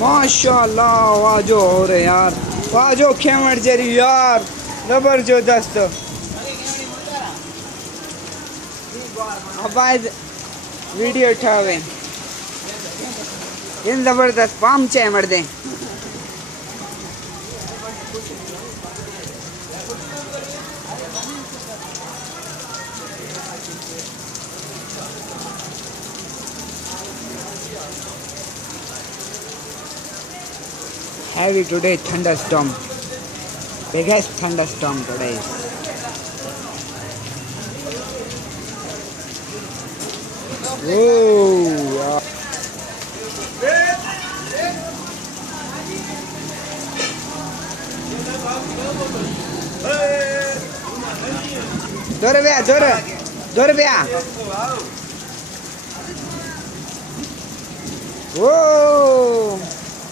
माशाल्लाह वाह जो हो रहे यार, वाह जो खेमट जरी यार जबरदस्त। अब आज वीडियो उठावे इन जबरदस्त पाम चे मर दे। Heavy today thunderstorm, biggest thunderstorm today. Whoa! ₹2. Whoa!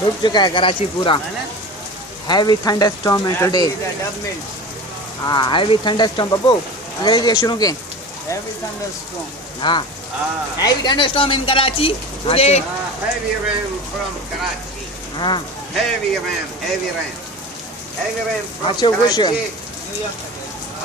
डूब चुका है कराची पूरा। हैवी थंडरस्टॉर्म है टुडे। हाँ हैवी थंडरस्टॉर्म बब्बू अंग्रेजी शुरू के। heavy thunderstorm. हाँ heavy thunderstorm in Karachi today. Heavy rain from Karachi. हाँ heavy rain from अच्छा कुछ Karachi.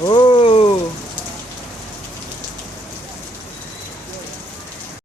ओह